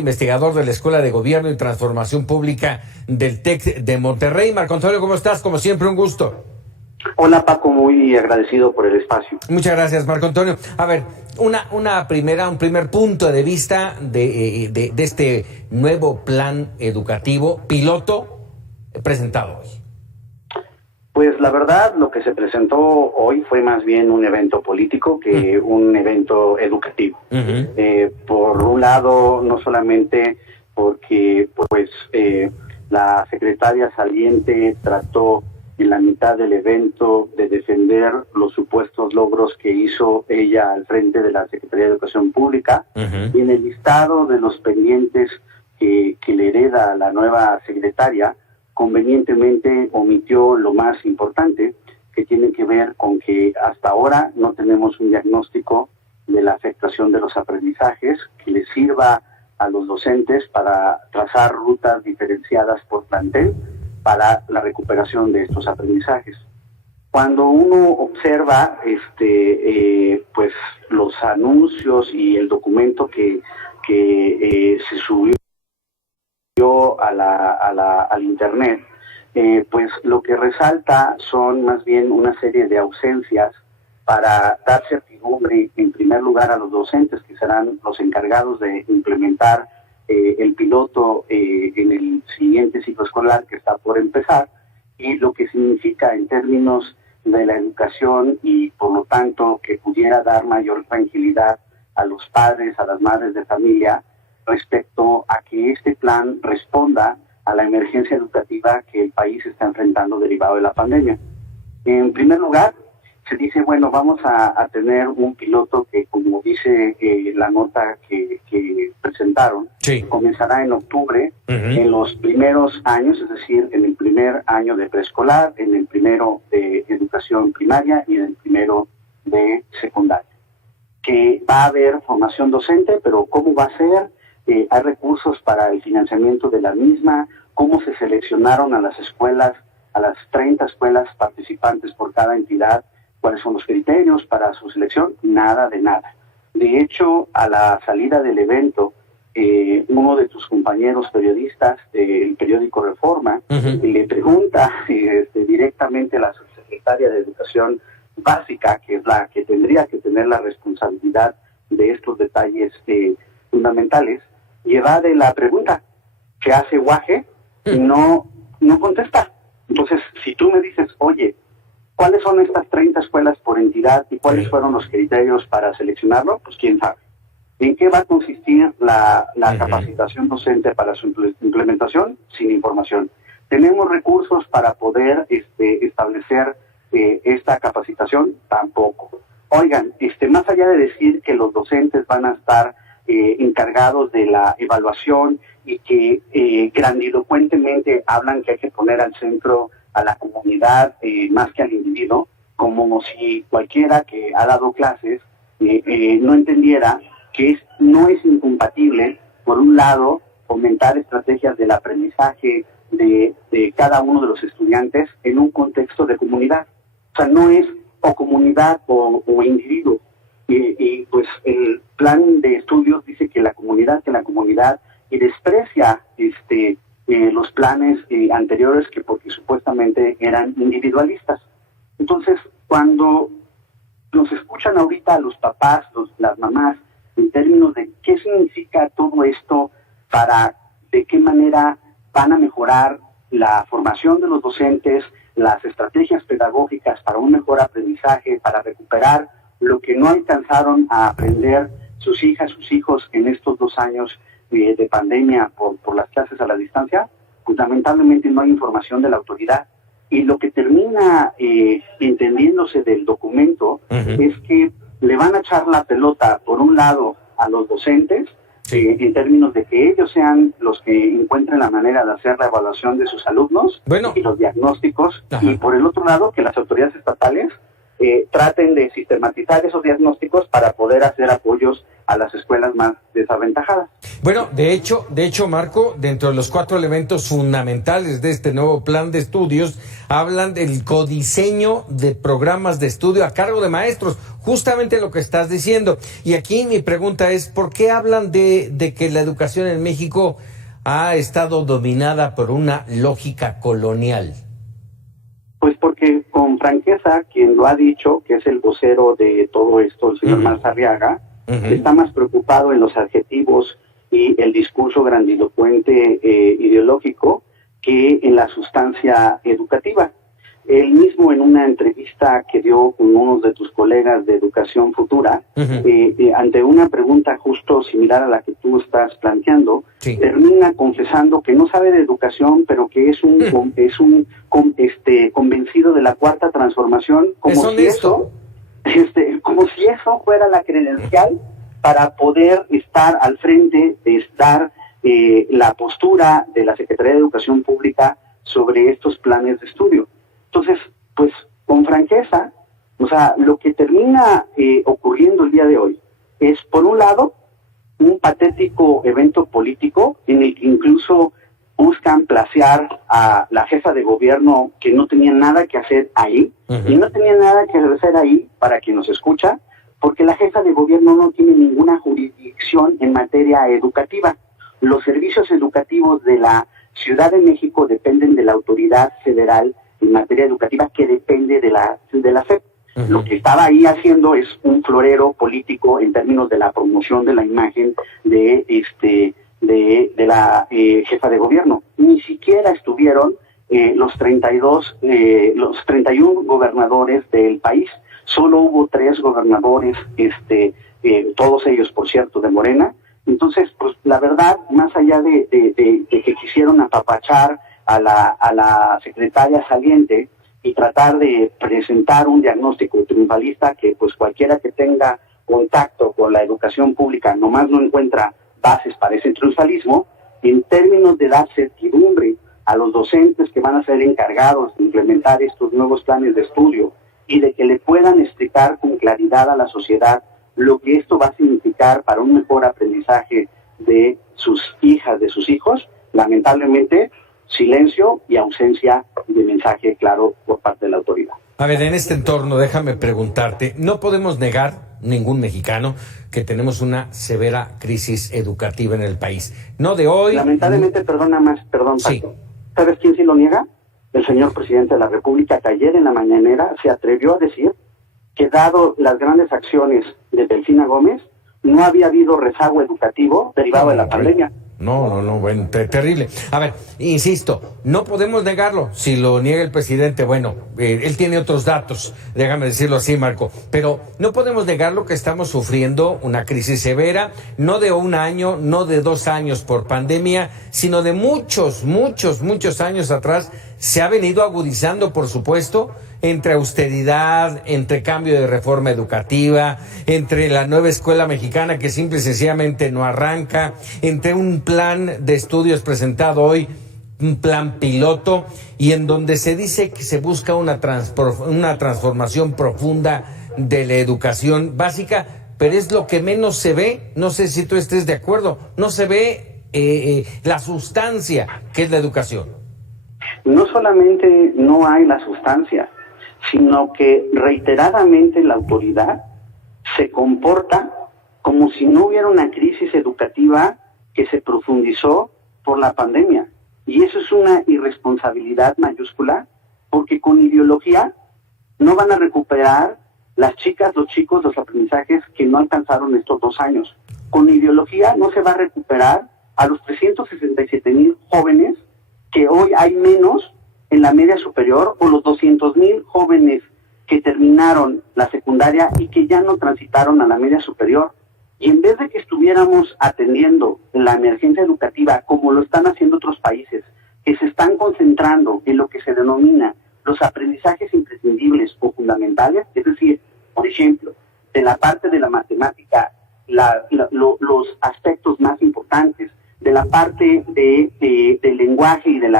investigador de la Escuela de Gobierno y Transformación Pública del TEC de Monterrey. Marco Antonio, ¿cómo estás? Como siempre, un gusto. Hola, Paco, muy agradecido por el espacio. Muchas gracias, Marco Antonio. A ver, un primer punto de vista de este nuevo plan educativo piloto presentado hoy. Pues la verdad, lo que se presentó hoy fue más bien un evento político que un evento educativo. Por un lado, no solamente porque la secretaria saliente trató en la mitad del evento de defender los supuestos logros que hizo ella al frente de la Secretaría de Educación Pública, y en el listado de los pendientes que le hereda a la nueva secretaria, convenientemente omitió lo más importante, que tiene que ver con que hasta ahora no tenemos un diagnóstico de la afectación de los aprendizajes que les sirva a los docentes para trazar rutas diferenciadas por plantel para la recuperación de estos aprendizajes. Cuando uno observa pues los anuncios y el documento que se subió al internet, pues lo que resalta son más bien una serie de ausencias para dar certidumbre en primer lugar a los docentes, que serán los encargados de implementar el piloto en el siguiente ciclo escolar que está por empezar, y lo que significa en términos de la educación, y por lo tanto que pudiera dar mayor tranquilidad a los padres, a las madres de familia, respecto a que este plan responda a la emergencia educativa que el país está enfrentando derivado de la pandemia. En primer lugar, se dice, bueno, vamos a tener un piloto que, como dice la nota que presentaron, sí, comenzará en octubre, en los primeros años, es decir, en el primer año de preescolar, en el primero de educación primaria y en el primero de secundaria. Que va a haber formación docente, pero ¿cómo va a ser? Hay recursos para el financiamiento de la misma, cómo se seleccionaron a las escuelas, a las 30 escuelas participantes por cada entidad, cuáles son los criterios para su selección, nada de nada. De hecho, a la salida del evento, uno de tus compañeros periodistas del periódico Reforma le pregunta directamente a la subsecretaria de Educación Básica, que es la que tendría que tener la responsabilidad de estos detalles fundamentales, y evade la pregunta, que hace guaje y no contesta. Entonces, si tú me dices, oye, ¿cuáles son estas 30 escuelas por entidad y cuáles fueron los criterios para seleccionarlo? Pues quién sabe. ¿En qué va a consistir la capacitación docente para su implementación? Sin información. ¿Tenemos recursos para poder establecer esta capacitación? Tampoco. Oigan, más allá de decir que los docentes van a estar encargados de la evaluación y que grandilocuentemente hablan que hay que poner al centro a la comunidad más que al individuo, como si cualquiera que ha dado clases no entendiera que no es incompatible, por un lado, fomentar estrategias del aprendizaje de cada uno de los estudiantes en un contexto de comunidad. O sea, no es o comunidad o individuo. Y pues el plan de estudios dice que la comunidad y desprecia los planes anteriores porque supuestamente eran individualistas. Entonces, cuando nos escuchan ahorita a los papás, las mamás, en términos de qué significa todo esto, de qué manera van a mejorar la formación de los docentes, las estrategias pedagógicas para un mejor aprendizaje, para recuperar lo que no alcanzaron a aprender sus hijas, sus hijos en estos 2 años de pandemia por las clases a la distancia, pues lamentablemente no hay información de la autoridad. Y lo que termina entendiéndose del documento es que le van a echar la pelota, por un lado, a los docentes, en términos de que ellos sean los que encuentren la manera de hacer la evaluación de sus alumnos y los diagnósticos, y por el otro lado, que las autoridades estatales traten de sistematizar esos diagnósticos para poder hacer apoyos a las escuelas más desaventajadas. Bueno, de hecho, Marco, dentro de los 4 elementos fundamentales de este nuevo plan de estudios, hablan del codiseño de programas de estudio a cargo de maestros. justamente lo que estás diciendo. Y aquí mi pregunta es, ¿por qué hablan de que la educación en México ha estado dominada por una lógica colonial? Pues porque con franqueza, quien lo ha dicho, que es el vocero de todo esto, el señor Marzarriaga, está más preocupado en los adjetivos y el discurso grandilocuente ideológico que en la sustancia educativa. Él mismo, en una entrevista que dio con uno de tus colegas de Educación Futura, ante una pregunta justo similar a la que tú estás planteando, termina confesando que no sabe de educación, pero que es un convencido de la cuarta transformación, como si eso fuera la credencial para poder estar al frente de estar la postura de la Secretaría de Educación Pública sobre estos planes de estudio. Entonces, pues, con franqueza, o sea, lo que termina ocurriendo el día de hoy es, por un lado, un patético evento político en el que incluso buscan placear a la jefa de gobierno, que no tenía nada que hacer ahí, y no tenía nada que hacer ahí, para quien nos escucha, porque la jefa de gobierno no tiene ninguna jurisdicción en materia educativa. Los servicios educativos de la Ciudad de México dependen de la autoridad federal en materia educativa, que depende de la SEP. Lo que estaba ahí haciendo es un florero político en términos de la promoción de la imagen de la jefa de gobierno. Ni siquiera estuvieron los 31 gobernadores del país. Solo hubo 3 gobernadores, todos ellos, por cierto, de Morena. Entonces, pues la verdad, más allá de que quisieron apapachar a la secretaria saliente y tratar de presentar un diagnóstico triunfalista, que pues cualquiera que tenga contacto con la educación pública nomás no encuentra bases para ese triunfalismo, en términos de dar certidumbre a los docentes que van a ser encargados de implementar estos nuevos planes de estudio y de que le puedan explicar con claridad a la sociedad lo que esto va a significar para un mejor aprendizaje de sus hijas, de sus hijos. Lamentablemente, silencio y ausencia de mensaje claro por parte de la autoridad. A ver, en este entorno, déjame preguntarte, no podemos negar, ningún mexicano, que tenemos una severa crisis educativa en el país. No de hoy. Lamentablemente, perdón, sí. Paco. ¿Sabes quién sí lo niega? El señor presidente de la República, que ayer en la mañanera se atrevió a decir que, dado las grandes acciones de Delfina Gómez, no había habido rezago educativo derivado de la pandemia. No, bueno, terrible. A ver, insisto, no podemos negarlo. Si lo niega el presidente, bueno, él tiene otros datos, déjame decirlo así, Marco, pero no podemos negarlo, que estamos sufriendo una crisis severa, no de un año, no de 2 años por pandemia, sino de muchos años atrás. Se ha venido agudizando, por supuesto, entre austeridad, entre cambio de reforma educativa, entre la nueva escuela mexicana que simple y sencillamente no arranca, entre un plan de estudios presentado hoy, un plan piloto, y en donde se dice que se busca una transformación profunda de la educación básica, pero es lo que menos se ve. No sé si tú estés de acuerdo, no se ve la sustancia que es la educación. No solamente no hay la sustancia, sino que reiteradamente la autoridad se comporta como si no hubiera una crisis educativa que se profundizó por la pandemia. Y eso es una irresponsabilidad mayúscula, porque con ideología no van a recuperar las chicas, los chicos, los aprendizajes que no alcanzaron estos 2 años. Con ideología no se va a recuperar a los 367,000 jóvenes que hoy hay menos en la media superior, o los 200,000 jóvenes que terminaron la secundaria y que ya no transitaron a la media superior. Y en vez de que estuviéramos atendiendo la emergencia educativa como lo están haciendo otros países, que se están concentrando en lo que se denomina los aprendizajes imprescindibles o fundamentales, es decir, por ejemplo, de la parte de la matemática, los aspectos más importantes, de la parte del lenguaje y del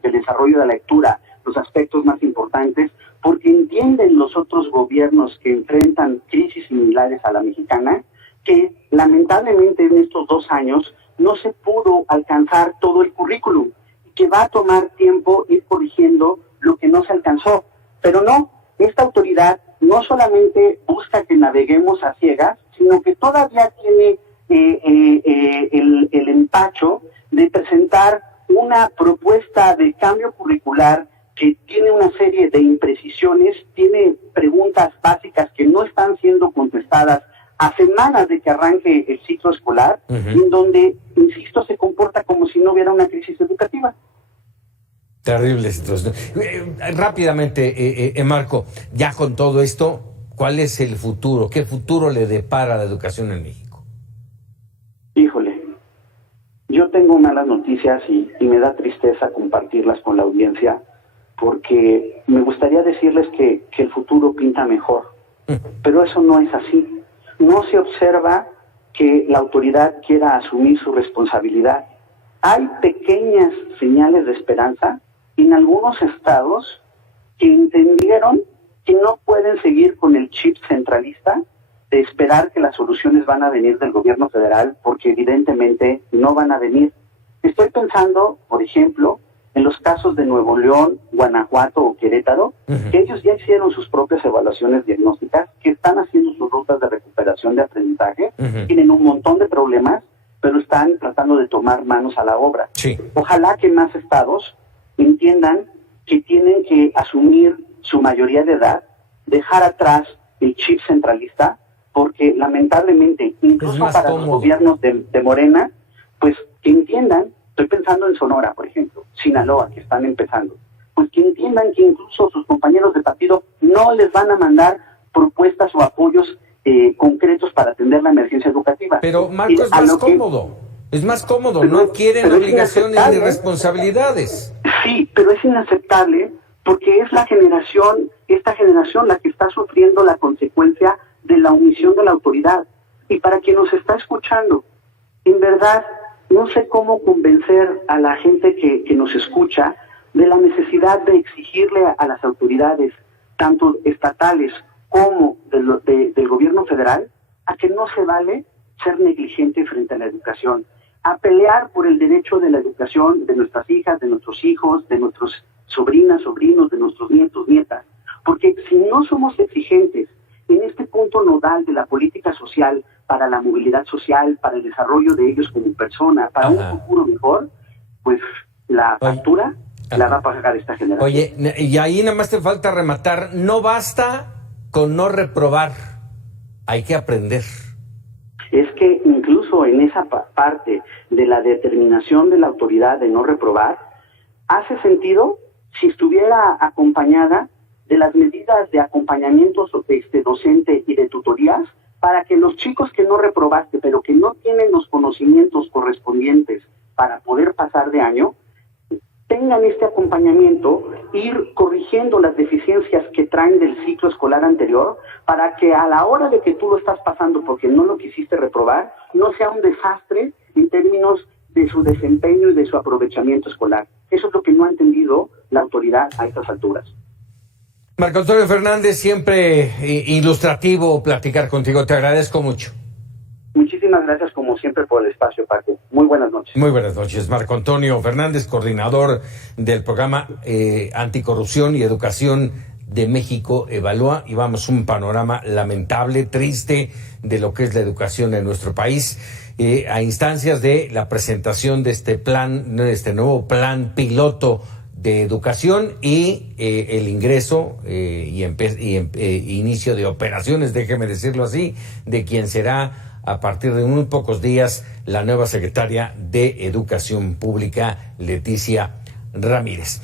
desarrollo de la lectura, los aspectos más importantes, porque entienden los otros gobiernos que enfrentan crisis similares a la mexicana, que lamentablemente en estos 2 años no se pudo alcanzar todo el currículum, y que va a tomar tiempo ir corrigiendo lo que no se alcanzó. Pero no, esta autoridad no solamente busca que naveguemos a ciegas, sino que todavía tiene el empacho de presentar una propuesta de cambio curricular que tiene una serie de imprecisiones, tiene preguntas básicas que no están siendo contestadas a semanas de que arranque el ciclo escolar, en donde, insisto, se comporta como si no hubiera una crisis educativa. Terrible situación. Rápidamente, Marco, ya con todo esto, ¿cuál es el futuro? ¿Qué futuro le depara a la educación en México? Híjole, yo tengo malas noticias y me da tristeza compartirlas con la audiencia, porque me gustaría decirles que el futuro pinta mejor, pero eso no es así. No se observa que la autoridad quiera asumir su responsabilidad. Hay pequeñas señales de esperanza en algunos estados que entendieron que no pueden seguir con el chip centralista de esperar que las soluciones van a venir del gobierno federal, porque evidentemente no van a venir. Estoy pensando, por ejemplo, en los casos de Nuevo León, Guanajuato o Querétaro, que ellos ya hicieron sus propias evaluaciones diagnósticas, que están haciendo sus rutas de recuperación de aprendizaje, tienen un montón de problemas, pero están tratando de tomar manos a la obra. Sí. Ojalá que más estados entiendan que tienen que asumir su mayoría de edad, dejar atrás el chip centralista, porque lamentablemente, incluso para los gobiernos de Morena, pues que entiendan, estoy pensando en Sonora, por ejemplo, Sinaloa, que están empezando, pues que entiendan que incluso sus compañeros de partido no les van a mandar propuestas o apoyos concretos para atender la emergencia educativa. Pero, Marco, es más cómodo. Es más cómodo, pero, no quieren obligaciones ni responsabilidades. Sí, pero es inaceptable porque es esta generación la que está sufriendo la consecuencia de la omisión de la autoridad. Y para quien nos está escuchando, en verdad, no sé cómo convencer a la gente que nos escucha de la necesidad de exigirle a las autoridades, tanto estatales como del gobierno federal, a que no se vale ser negligente frente a la educación, a pelear por el derecho de la educación de nuestras hijas, de nuestros hijos, de nuestras sobrinas, sobrinos, de nuestros nietos, nietas. Porque si no somos exigentes en este punto nodal de la política social, para la movilidad social, para el desarrollo de ellos como personas, para un futuro mejor, pues la factura la va a pagar esta generación. Oye, y ahí nada más te falta rematar, no basta con no reprobar, hay que aprender. Es que incluso en esa parte de la determinación de la autoridad de no reprobar, hace sentido si estuviera acompañada de las medidas de acompañamiento docente y de tutorías, para que los chicos que no reprobaste, pero que no tienen los conocimientos correspondientes para poder pasar de año, tengan este acompañamiento, ir corrigiendo las deficiencias que traen del ciclo escolar anterior, para que a la hora de que tú lo estás pasando porque no lo quisiste reprobar, no sea un desastre en términos de su desempeño y de su aprovechamiento escolar. Eso es lo que no ha entendido la autoridad a estas alturas. Marco Antonio Fernández, siempre ilustrativo platicar contigo, te agradezco mucho. Muchísimas gracias como siempre por el espacio, Paco. Muy buenas noches. Muy buenas noches. Marco Antonio Fernández, coordinador del programa Anticorrupción y Educación de México Evalúa, y vamos, un panorama lamentable, triste de lo que es la educación en nuestro país, a instancias de la presentación de este plan, de este nuevo plan piloto de educación y el ingreso y inicio de operaciones, déjeme decirlo así, de quien será a partir de muy pocos días la nueva secretaria de Educación Pública, Leticia Ramírez.